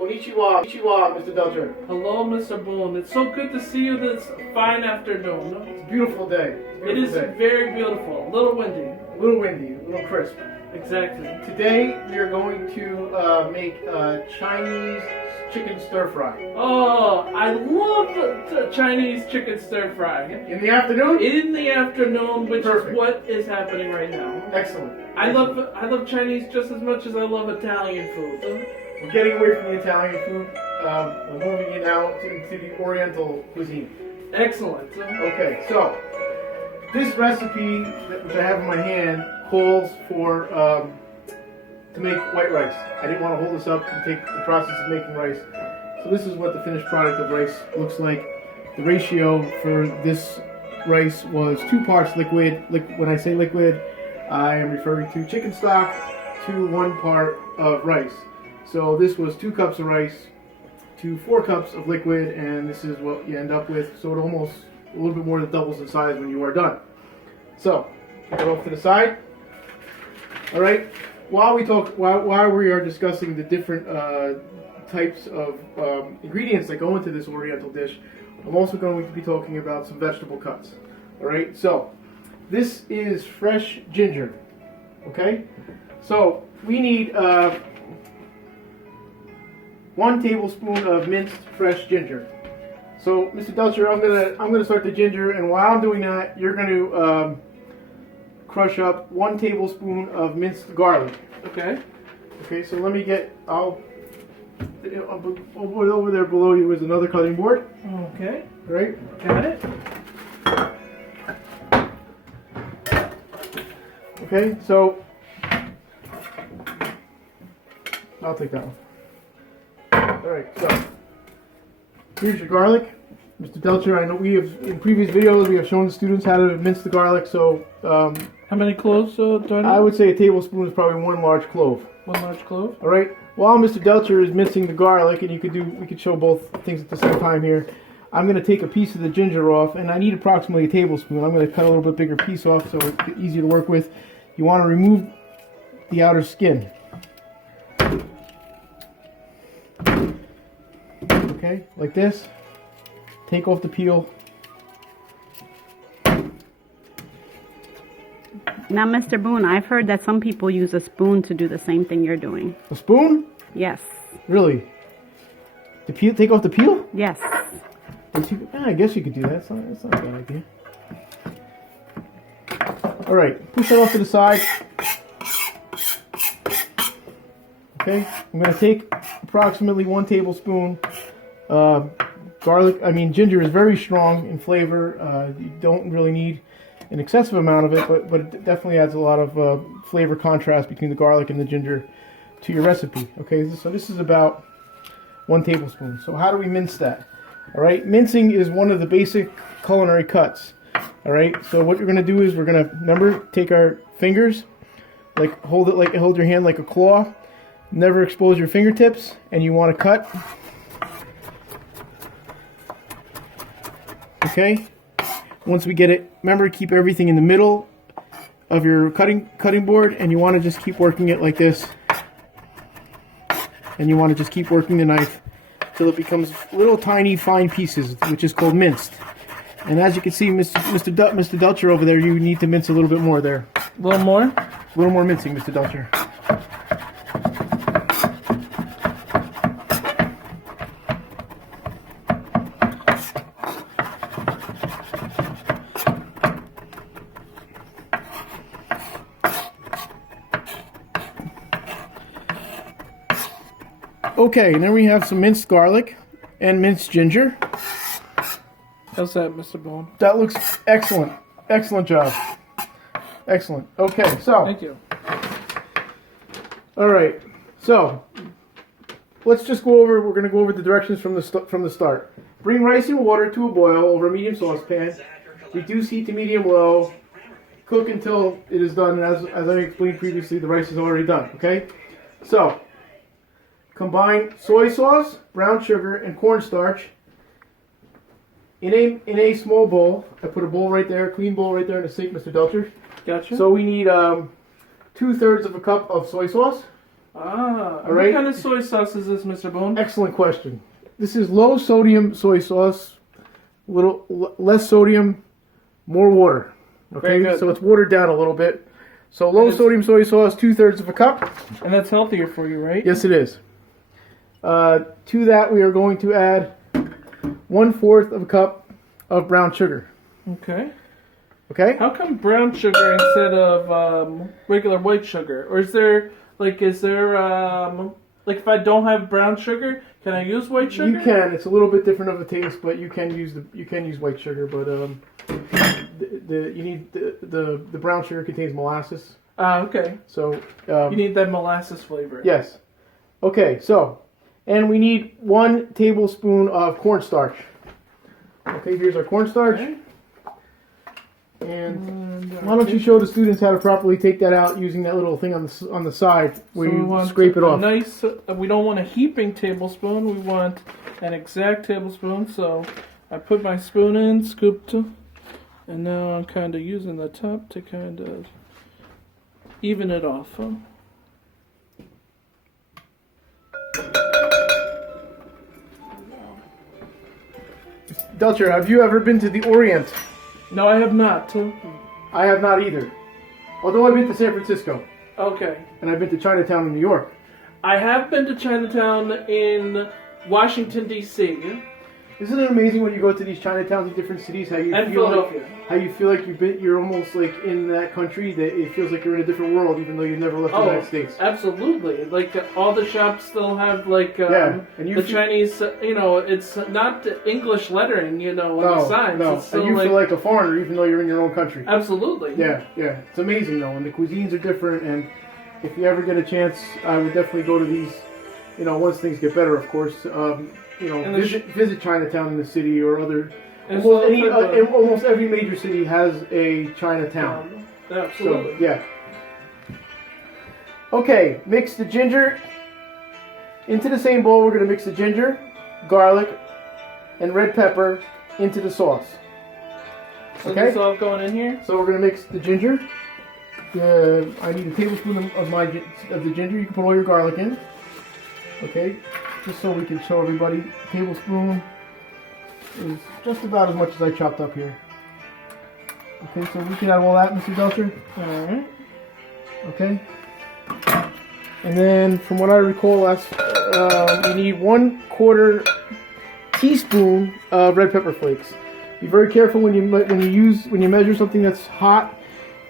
Konnichiwa. Konnichiwa, Mr. Delcher. Hello, Mr. Boone. It's so good to see you this fine afternoon. It's a beautiful day. It is very beautiful. A little windy. A little windy, a little crisp. Exactly. Today we are going to make Chinese chicken stir fry. Oh, I love the Chinese chicken stir fry. In the afternoon? In the afternoon, which Perfect. is what is happening right now. Excellent. I love Chinese just as much as I love Italian food. We're getting away from the Italian food. We're moving it now to the Oriental cuisine. Excellent. Okay, so this recipe, which I have in my hand, calls for to make white rice. I didn't want to hold this up and take the process of making rice. So this is what the finished product of rice looks like. The ratio for this rice was 2 parts liquid. When I say liquid, I am referring to chicken stock to 1 part of rice. So this was 2 cups of rice to 4 cups of liquid, and this is what you end up with. So it almost a little bit more than doubles in size when you are done. So put it off to the side. All right. While we are discussing the different types of ingredients that go into this Oriental dish, I'm also going to be talking about some vegetable cuts. All right. So this is fresh ginger. Okay. So we need 1 tablespoon of minced fresh ginger. So, Mr. Delcher, I'm gonna start the ginger, and while I'm doing that, you're going to crush up 1 tablespoon of minced garlic. Okay. Okay. So let me get. I'll put it over there below you is another cutting board. Okay. All right. Got it. Okay. So I'll take that one. Alright, so here's your garlic. Mr. Delcher, I know we have, in previous videos, we have shown the students how to mince the garlic, so How many cloves do I need? I would say a tablespoon is probably 1 large clove. 1 large clove. Alright, while Mr. Delcher is mincing the garlic, and we could show both things at the same time here, I'm going to take a piece of the ginger off, and I need approximately a tablespoon. I'm going to cut a little bit bigger piece off so it's easier to work with. You want to remove the outer skin. Okay, like this. Take off the peel. Now, Mr. Boone, I've heard that some people use a spoon to do the same thing you're doing. A spoon? Yes. Really? The peel? Take off the peel? Yes. I guess you could do that. It's not a bad idea. All right, push that off to the side. Okay, I'm going to take approximately 1 tablespoon. Ginger is very strong in flavor. You don't really need an excessive amount of it, but it definitely adds a lot of flavor contrast between the garlic and the ginger to your recipe. Okay, so this is about 1 tablespoon. So how do we mince that? All right, mincing is one of the basic culinary cuts. All right, so what you're going to do is we're going to, remember, take our fingers, hold your hand like a claw. Never expose your fingertips, and you want to cut. Okay. Once we get it, remember, keep everything in the middle of your cutting board, and you want to just keep working it like this. And you want to just keep working the knife till it becomes little tiny fine pieces, which is called minced. And as you can see, Mr. Delcher over there, you need to mince a little bit more there. A little more? A little more mincing, Mr. Delcher. Okay, and then we have some minced garlic and minced ginger. How's that, Mr. Boone? That looks excellent. Excellent job. Excellent. Okay, so. Thank you. All right, so let's just go over. We're going to go over the directions from the start. Bring rice and water to a boil over a medium saucepan. Reduce heat to medium-low. Cook until it is done. And as I explained previously, the rice is already done. Okay, so. Combine soy sauce, brown sugar, and cornstarch in a small bowl. I put a bowl right there, a clean bowl right there in the sink, Mr. Delcher. Gotcha. So we need 2/3 of a cup of soy sauce. Ah, All right. what kind of soy sauce is this, Mr. Boone? Excellent question. This is low sodium soy sauce, less sodium, more water. Okay, Very good. so it's watered down a little bit. So low it's- sodium soy sauce, 2/3 of a cup. And that's healthier for you, right? Yes, it is. To that, we are going to add 1/4 of a cup of brown sugar. Okay. Okay. How come brown sugar instead of regular white sugar? Or is there like if I don't have brown sugar, can I use white sugar? You can. It's a little bit different of a taste, but you can use white sugar. But the brown sugar contains molasses. Ah, okay. So You need that molasses flavor. yes. Okay. So, and we need 1 tablespoon of cornstarch. Okay. Here's our cornstarch. Okay. And why don't you show the students how to properly take that out using that little thing on the side where So we you want scrape it a off. Nice. We don't want a heaping tablespoon. We want an exact tablespoon. So I put my spoon in, scooped, and now I'm kind of using the top to kind of even it off. Huh? Delcher, have you ever been to the Orient? No, I have not. I have not either. Although I've been to San Francisco Okay. and I've been to Chinatown in New York. I have been to Chinatown in Washington, D.C. Isn't it amazing when you go to these Chinatowns in different cities how you and feel like, Philadelphia. how you feel like you're almost like in that country, that it feels like you're in a different world even though you've never left the United States. Absolutely. Like all the shops still have like Yeah, and you the feel- Chinese. It's not English lettering. On the signs. No, It's still and you like, feel like a foreigner even though you're in your own country. absolutely. Yeah, it's amazing though, and the cuisines are different. And if you ever get a chance, I would definitely go to these. Once things get better, of course. And the visit Chinatown in the city or other. And Almost every major city has a Chinatown. Absolutely. So yeah. Okay, mix the ginger into the same bowl. We're gonna mix the ginger, garlic, and red pepper into the sauce. So Okay. this all going in here. So we're gonna mix the ginger. I need a tablespoon of the ginger. You can put all your garlic in. Okay, just so we can show everybody. Tablespoon is just about as much as I chopped up here. Okay, so we can add all that, Mr. Delcher. All right. Okay. And then, from what I recall, we need 1/4 teaspoon of red pepper flakes. Be very careful when you measure something that's hot.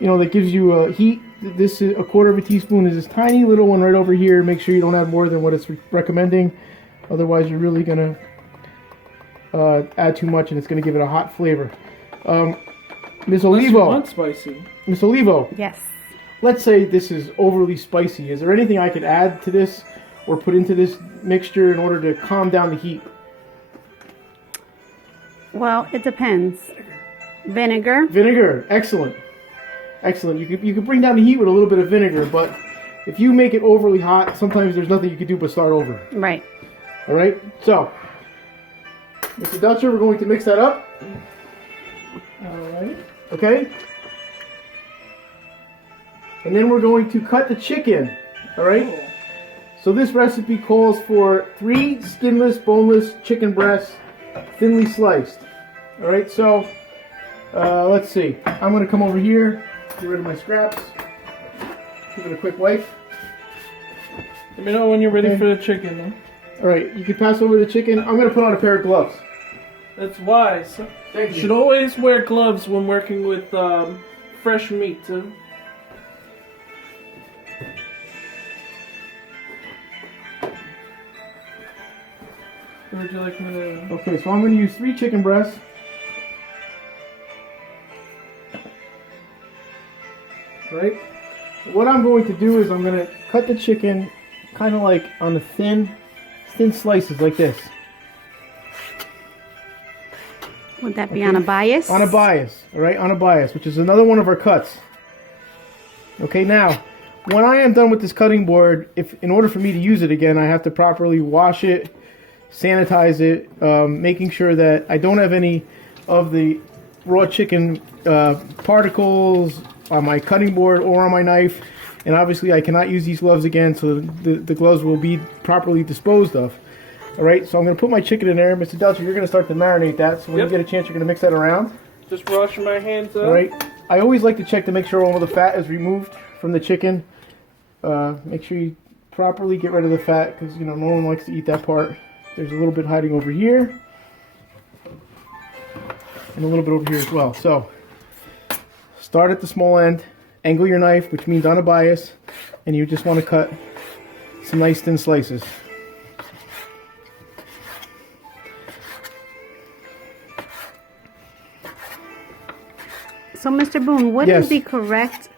That gives you heat. This is 1/4 of a teaspoon is this tiny little one right over here. Make sure you don't add more than what it's recommending. Otherwise, you're really gonna add too much, and it's gonna give it a hot flavor. Miss Unless you Olivo, want spicy. Miss Olivo. Yes. Let's say this is overly spicy. Is there anything I could add to this or put into this mixture in order to calm down the heat? Well, it depends. Vinegar. Vinegar, excellent. Excellent. You could bring down the heat with a little bit of vinegar, but if you make it overly hot, sometimes there's nothing you can do but start over. Right. All right? So, Mr. Dutcher, we're going to mix that up. All right. Okay? And then we're going to cut the chicken. All right? So this recipe calls for 3 skinless, boneless chicken breasts, thinly sliced. All right? So, let's see. I'm going to come over here, get rid of my scraps, give it a quick wipe. Let me know when you're ready Okay. for the chicken. Huh? All right, you can pass over the chicken. I'm going to put on a pair of gloves. That's wise. Thank You should always wear gloves when working with fresh meat. Huh? Or would you like me to? Okay, so I'm going to use 3 chicken breasts. Right? What I'm going to do is I'm going to cut the chicken kind of like on the thin slices like this. Would that be on a bias? On a bias, all right? On a bias, which is another one of our cuts. Okay, now, when I am done with this cutting board, in order for me to use it again, I have to properly wash it, sanitize it, making sure that I don't have any of the raw chicken particles on my cutting board or on my knife. And obviously I cannot use these gloves again, so the gloves will be properly disposed of. All right, so I'm going to put my chicken in there. Mr. Delcher, you're going to start to marinate that. So when Yep. you get a chance, you're going to mix that around. Just washing my hands up. All right. I always like to check to make sure all of the fat is removed from the chicken. Make sure you properly get rid of the fat, because no one likes to eat that part. There's a little bit hiding over here, and a little bit over here as well. So start at the small end, angle your knife, which means on a bias, and you just want to cut some nice thin slices. So, Mr. Boone, what Yes. is the correct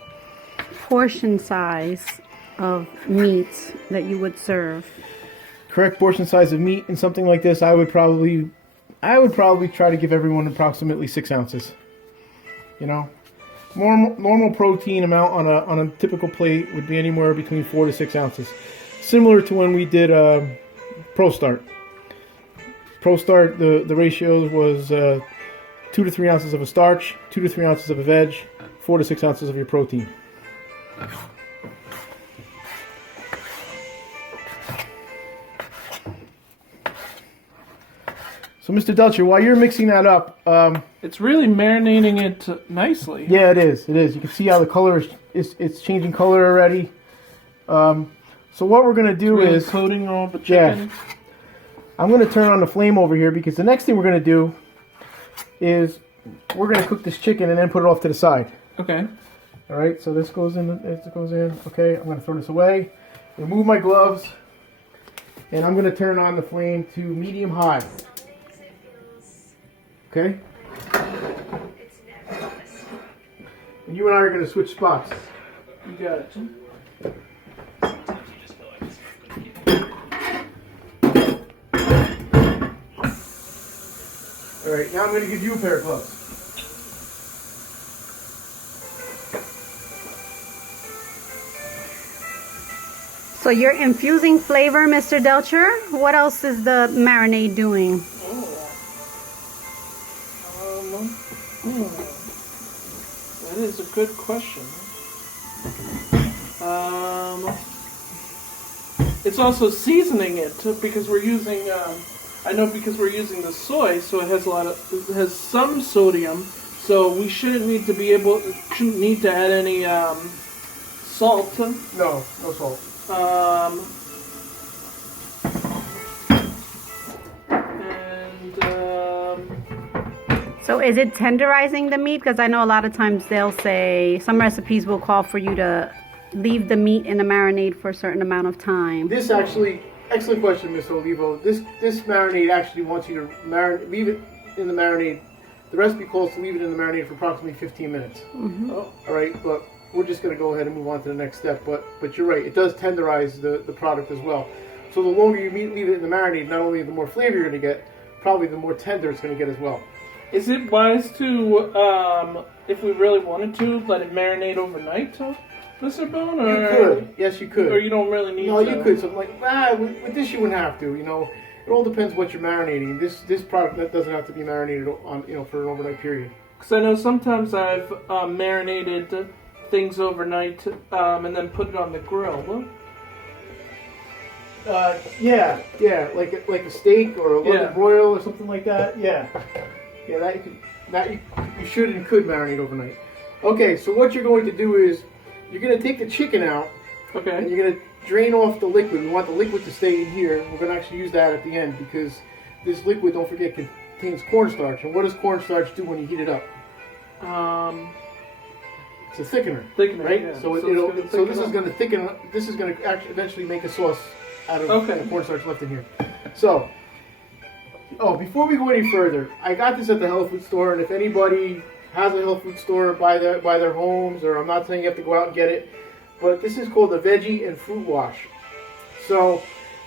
portion size of meat that you would serve? Correct portion size of meat in something like this, I would probably try to give everyone approximately 6 ounces. Normal protein amount on a typical plate would be anywhere between 4 to 6 ounces. Similar to when we did Pro Start. Pro Start, the ratio was 2 to 3 ounces of a starch, 2 to 3 ounces of a veg, 4 to 6 ounces of your protein. So, Mr. Delcher, while you're mixing that up, It's really marinating it nicely. yeah, it is. It is. You can see how the color it's changing color already. So what we're gonna do Really is coating all the Yeah. chicken. I'm gonna turn on the flame over here, because the next thing we're gonna do is we're gonna cook this chicken and then put it off to the side. Okay. All right. So this goes in. It goes in. Okay. I'm gonna throw this away. Remove my gloves, and I'm gonna turn on the flame to medium high. Okay. And you and I are gonna switch spots. You got it. All right, now I'm going to give you a pair of gloves. So you're infusing flavor, Mr. Delcher. What else is the marinade doing? That is a good question. It's also seasoning it because we're using. I know because we're using the soy, so it has some sodium. So we shouldn't need to add any salt. No salt. So is it tenderizing the meat? Because I know a lot of times they'll say, some recipes will call for you to leave the meat in the marinade for a certain amount of time. This actually, excellent question, Miss Olivo. This marinade actually wants you to leave it in the marinade. The recipe calls to leave it in the marinade for approximately 15 minutes. Mm-hmm. All right, but we're just going to go ahead and move on to the next step. But you're right, it does tenderize the product as well. So the longer you leave it in the marinade, not only the more flavor you're going to get, probably the more tender it's going to get as well. Is it wise to, if we really wanted to, let it marinate overnight, Mr. Boone? Or, You could, yes, you could. Or you don't really need to? No, you could. So with this you wouldn't have to. It all depends what you're marinating. This product that doesn't have to be marinated on for an overnight period. Because I know sometimes I've marinated things overnight and then put it on the grill. Yeah, like a steak or a London Yeah. broil or something like that. Yeah, you should and could marinate overnight. Okay, so what you're going to do is you're going to take the chicken out and Okay. you're going to drain off the liquid. We want the liquid to stay in here. We're going to actually use that at the end because this liquid, don't forget, contains cornstarch. And what does cornstarch do when you heat it up? It's a thickener. Thickener, right? yeah. So So this is going to thicken. This is going to actually eventually make a sauce out of the cornstarch left in here. So, before we go any further, I got this at the health food store, and if anybody has a health food store by their homes, or I'm not saying you have to go out and get it, but this is called the Veggie and Fruit Wash. So,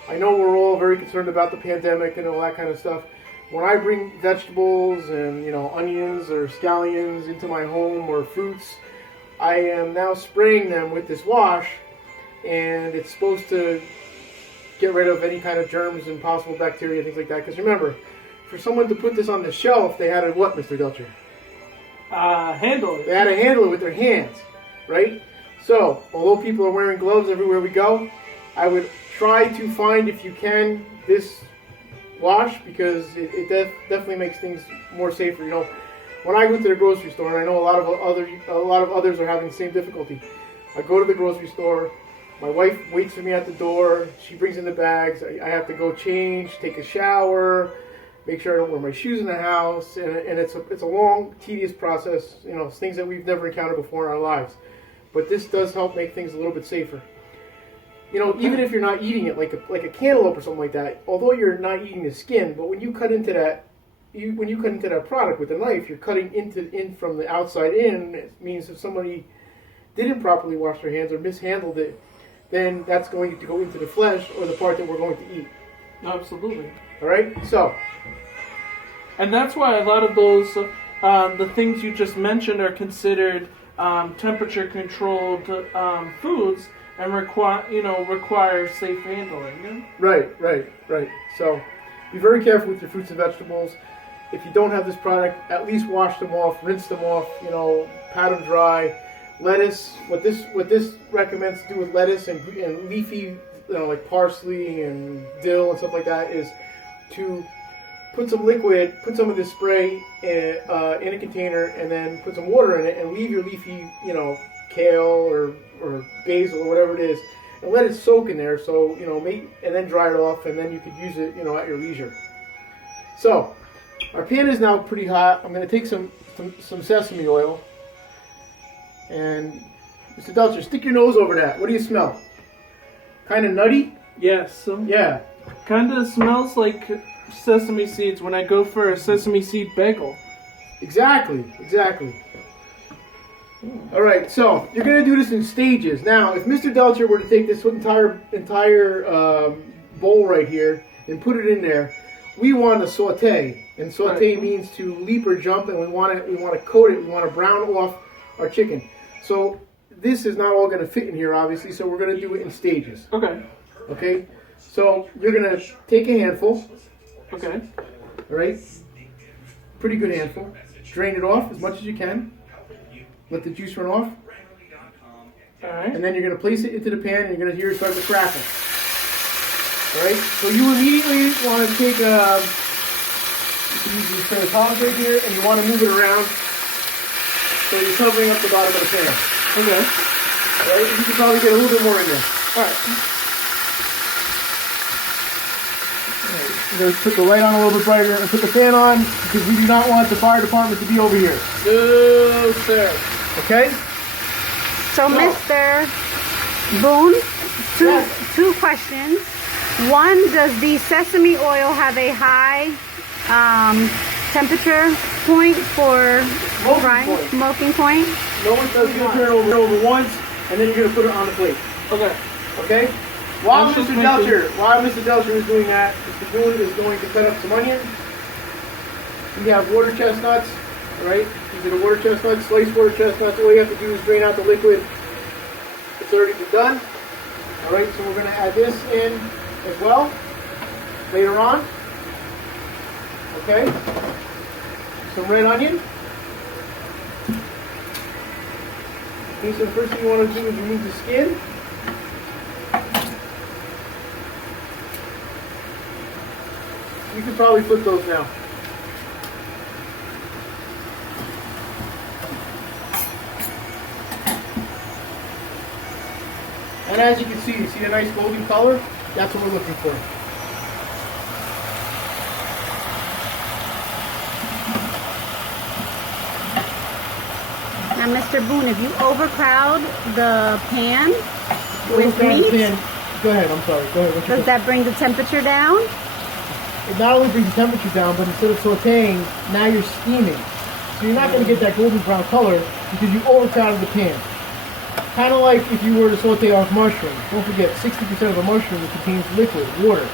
I know we're all very concerned about the pandemic and all that kind of stuff. When I bring vegetables and onions or scallions into my home or fruits, I am now spraying them with this wash, and it's supposed to get rid of any kind of germs and possible bacteria, things like that. Because remember, for someone to put this on the shelf, they had to what, Mr. Delcher? Handle it. They had to handle it with their hands, right? So, although people are wearing gloves everywhere we go, I would try to find, if you can, this wash, because it definitely makes things more safer. You know, when I go to the grocery store, and I know a lot of others are having the same difficulty. I go to the grocery store. My wife waits for me at the door. She brings in the bags. I have to go change, take a shower, make sure I don't wear my shoes in the house, and it's a long, tedious process. You know, it's things that we've never encountered before in our lives. But this does help make things a little bit safer. You know, even if you're not eating it, like a cantaloupe or something like that, although you're not eating the skin, but when you cut into that, when you cut into that product with a knife, you're cutting in from the outside in. It means if somebody didn't properly wash their hands or mishandled it, then that's going to go into the flesh or the part that we're going to eat. Absolutely. All right? So. And that's why a lot of those, the things you just mentioned are considered temperature-controlled foods and require safe handling. Yeah? Right. So be very careful with your fruits and vegetables. If you don't have this product, at least wash them off, rinse them off, pat them dry. Lettuce, what this recommends to do with lettuce and leafy, like parsley and dill and stuff like that, is to put some liquid, put some of this spray in a container, and then put some water in it, and leave your leafy, kale or basil or whatever it is, and let it soak in there. So and then dry it off, and then you could use it, at your leisure. So our pan is now pretty hot. I'm going to take some sesame oil. And Mr. Delcher, stick your nose over that. What do you smell? Kind of nutty? Yes. Yeah. Kind of smells like sesame seeds when I go for a sesame seed bagel. Exactly. All right, so you're going to do this in stages. Now, if Mr. Delcher were to take this entire bowl right here and put it in there, we want to saute. And saute means to leap or jump, and we want to coat it. We want to brown off our chicken. So this is not all going to fit in here, obviously, so we're going to do it in stages. Okay? So you're going to take a handful. Okay. All right? Pretty good handful. Drain it off as much as you can. Let the juice run off. All right. And then you're going to place it into the pan, and you're going to hear it start to crackle. All right? So you immediately want to take you can use these tray tongs right here, and you want to move it around. So you're covering up the bottom of the pan. Okay. Right? You can probably get a little bit more in there. Alright. You're going to put the light on a little bit brighter and put the fan on, because we do not want the fire department to be over here. No, sir. Okay? So, Mr. Boone, two questions. One, does the sesame oil have a high temperature point for frying? Smoking point? No one does. You're going to turn it over once, and then you're going to put it on the plate. Okay? While Mr. Delcher is doing that, Mr. Boone is going to cut up some onion. We have water chestnuts, right? These are the water chestnuts, sliced water chestnuts. All you have to do is drain out the liquid. It's already been done. All right, so we're going to add this in as well later on. Okay? Some red onion. Okay, so the first thing you want to do is remove the skin. You can probably flip those now. And as you can see, you see the nice golden color? That's what we're looking for. Now, Mr. Boone, if you overcrowd the pan with meat, go ahead, I'm sorry. Go ahead. does that bring the temperature down? It not only brings the temperature down, but instead of sauteing, now you're steaming. So you're not going to get that golden brown color because you overcrowded the pan. Kind of like if you were to saute off mushrooms. Don't forget, 60% of a mushroom contains liquid, water.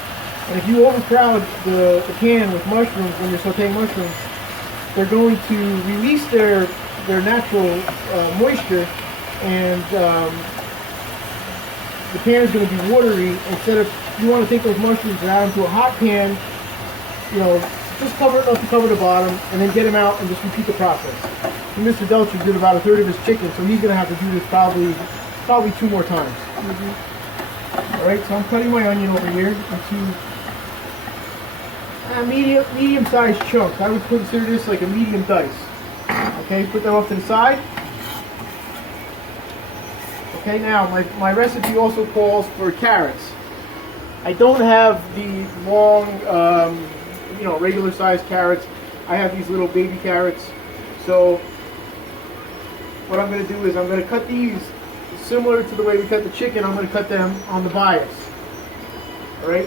And if you overcrowd the pan with mushrooms when you're sauteing mushrooms, they're going to release their natural moisture, and the pan is going to be watery. Instead of, you want to take those mushrooms and add them to a hot pan, just cover it up to cover the bottom, and then get them out and just repeat the process. And Mr. Delcher did about a third of his chicken, so he's going to have to do this probably probably 2 more times. All right, so I'm cutting my onion over here into medium-sized chunks. I would consider this like a medium dice. Okay, put that off to the side. Okay, now my recipe also calls for carrots. I don't have the long, regular sized carrots. I have these little baby carrots. So what I'm going to do is I'm going to cut these similar to the way we cut the chicken. I'm going to cut them on the bias. All right.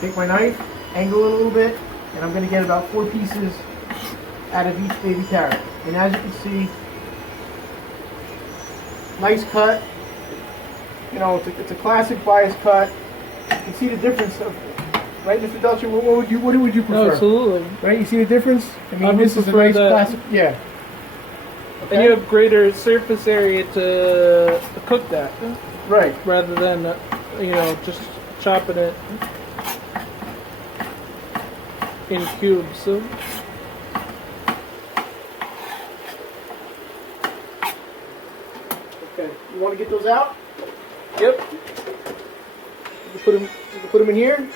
Take my knife, angle it a little bit, and I'm going to get about 4 pieces out of each baby carrot. And as you can see, nice cut. You know, it's a classic bias cut. You can see the difference of, right, Mr. Delcher? What would you prefer? Absolutely. Right, you see the difference? I mean, I would this is a prefer nice that. classic. Yeah. Okay. And you have greater surface area to cook that, Right. rather than just chopping it in cubes. So. Okay. You want to get those out? Yep. You can put them in here.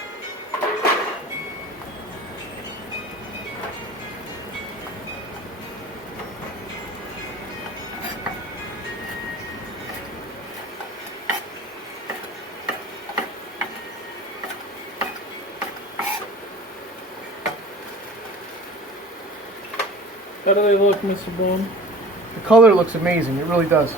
How do they look, Mr. Boone? The color looks amazing. It really does.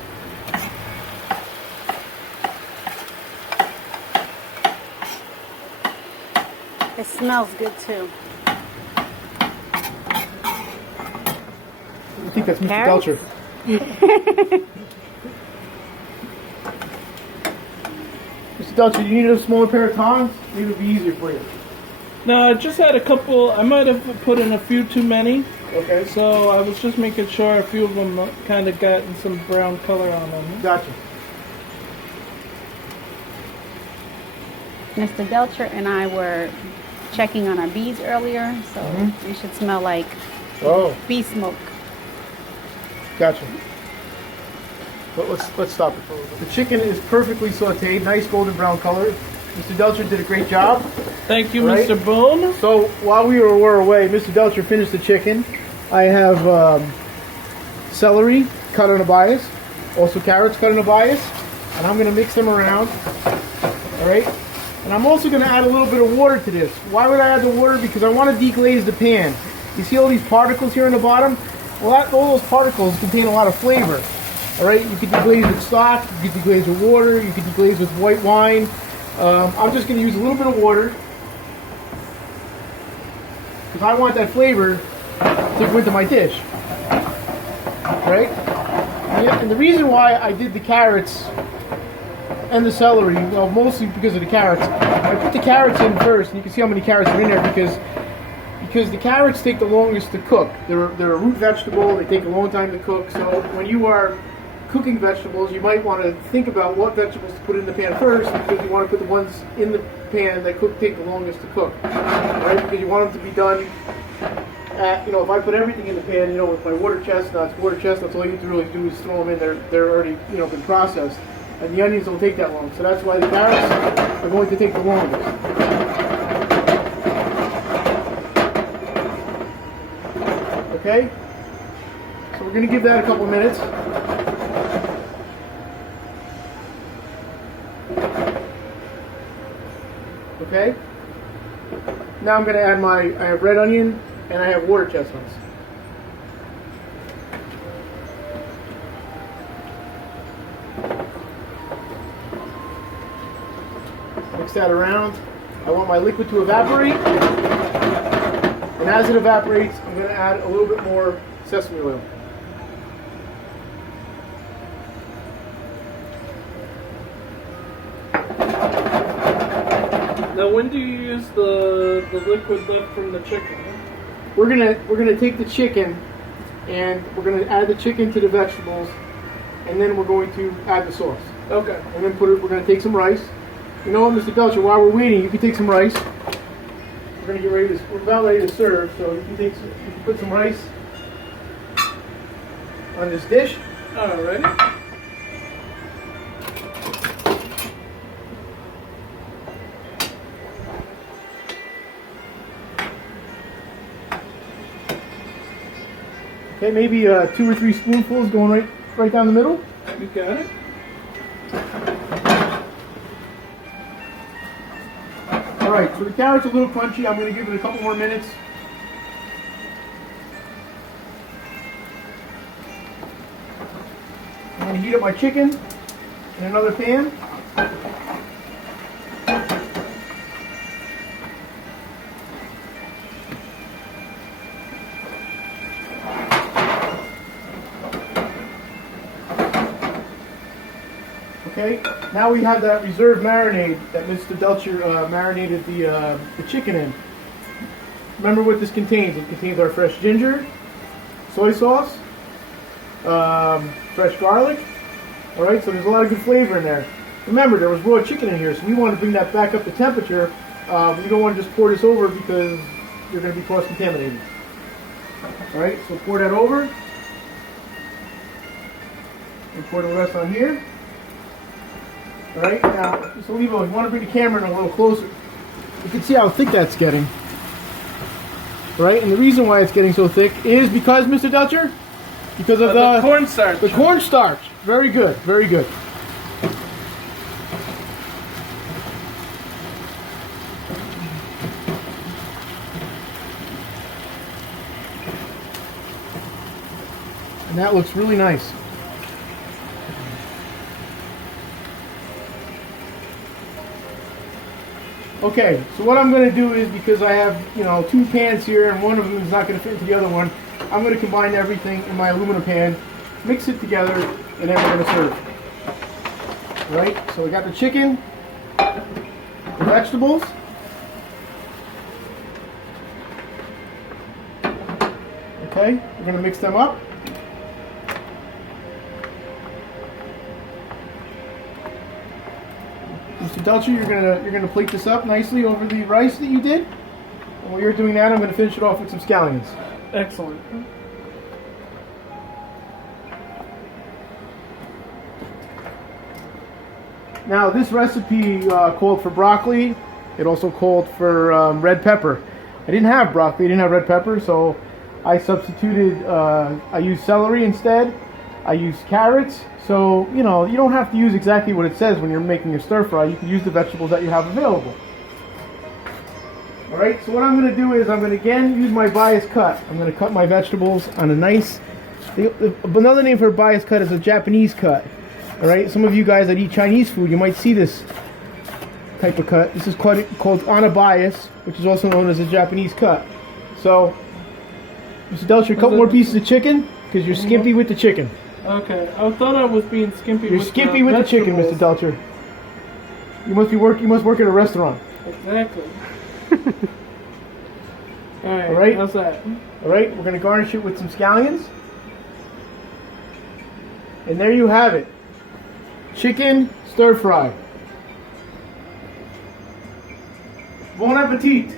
It smells good too. I think that's Mr. Carrots? Delcher. Mr. Delcher, you need a smaller pair of tongs? Maybe it'll be easier for you. No, I just had a couple. I might have put in a few too many, Okay. so I was just making sure a few of them kind of gotten some brown color on them. Gotcha. Mr. Delcher and I were checking on our bees earlier, so they should smell like Oh, bee smoke. gotcha. But let's stop it for a little bit. The chicken is perfectly sauteed, nice golden brown color. Mr. Delcher did a great job. Thank you, Right. Mr. Boone. So while we were away, Mr. Delcher finished the chicken. I have celery cut on a bias, also carrots cut on a bias, and I'm going to mix them around. All right. And I'm also going to add a little bit of water to this. Why would I add the water? Because I want to deglaze the pan. You see all these particles here on the bottom? Well, all those particles contain a lot of flavor. All right. You could deglaze with stock. You could deglaze with water. You could deglaze with white wine. I'm just going to use a little bit of water because I want that flavor to go into my dish. Right? And the reason why I did the carrots and the celery, well, mostly because of the carrots. I put the carrots in first, and you can see how many carrots are in there because the carrots take the longest to cook. They're a root vegetable. They take a long time to cook. So when you are cooking vegetables, you might want to think about what vegetables to put in the pan first, because you want to put the ones in the pan that take the longest to cook. Right? Because you want them to be done at, if I put everything in the pan, with my water chestnuts, all you have to really do is throw them in there. They're already, been processed. And the onions don't take that long. So that's why the carrots are going to take the longest. Okay? So we're going to give that a couple minutes. Okay? Now I'm going to add I have red onion and I have water chestnuts. Mix that around. I want my liquid to evaporate. And as it evaporates, I'm going to add a little bit more sesame oil. Now, when do you use the liquid left from the chicken? We're gonna take the chicken and we're gonna add the chicken to the vegetables, and then we're going to add the sauce. Okay. And then we're gonna take some rice. You know what, Mr. Belcher, while we're waiting, you can take some rice. We're about ready to serve, so you can put some rice on this dish. Alrighty. Okay, maybe 2 or 3 spoonfuls going right down the middle. You got it. All right, so the carrot's a little crunchy. I'm going to give it a couple more minutes. I'm going to heat up my chicken in another pan. Okay, now we have that reserve marinade that Mr. Delcher marinated the chicken in. Remember what this contains. It contains our fresh ginger, soy sauce, fresh garlic. All right, so there's a lot of good flavor in there. Remember, there was raw chicken in here, so we want to bring that back up to temperature. We don't want to just pour this over because you're going to be cross-contaminated. All right, so pour that over. And pour the rest on here. All right, now, Mr. Olivo, you want to bring the camera in a little closer. You can see how thick that's getting. Right, and the reason why it's getting so thick is because, Mr. Delcher? Because of the cornstarch. The cornstarch. Very good, very good. And that looks really nice. Okay, so what I'm going to do is, because I have, 2 pans here and one of them is not going to fit into the other one, I'm going to combine everything in my aluminum pan, mix it together, and then we're going to serve. Alright, so we got the chicken, the vegetables, okay, we're going to mix them up. Mr. Delcher, you're gonna plate this up nicely over the rice that you did. And while you're doing that, I'm gonna finish it off with some scallions. Excellent. Now, this recipe called for broccoli. It also called for red pepper. I didn't have broccoli, I didn't have red pepper, so I substituted, I used celery instead. I used carrots. So, you don't have to use exactly what it says when you're making your stir fry. You can use the vegetables that you have available. Alright, so what I'm going to do is I'm going to again use my bias cut. I'm going to cut my vegetables on a nice, another name for a bias cut is a Japanese cut. Alright, some of you guys that eat Chinese food, you might see this type of cut. This is called on a bias, which is also known as a Japanese cut. So, Mr. Delcher, a couple more pieces of chicken, because you're skimpy with the chicken. Okay, I thought I was being skimpy. You're skimpy with the chicken, Mr. Delcher. You must work at a restaurant. Exactly. All right. How's that? All right. We're gonna garnish it with some scallions, and there you have it. Chicken stir fry. Bon appetit.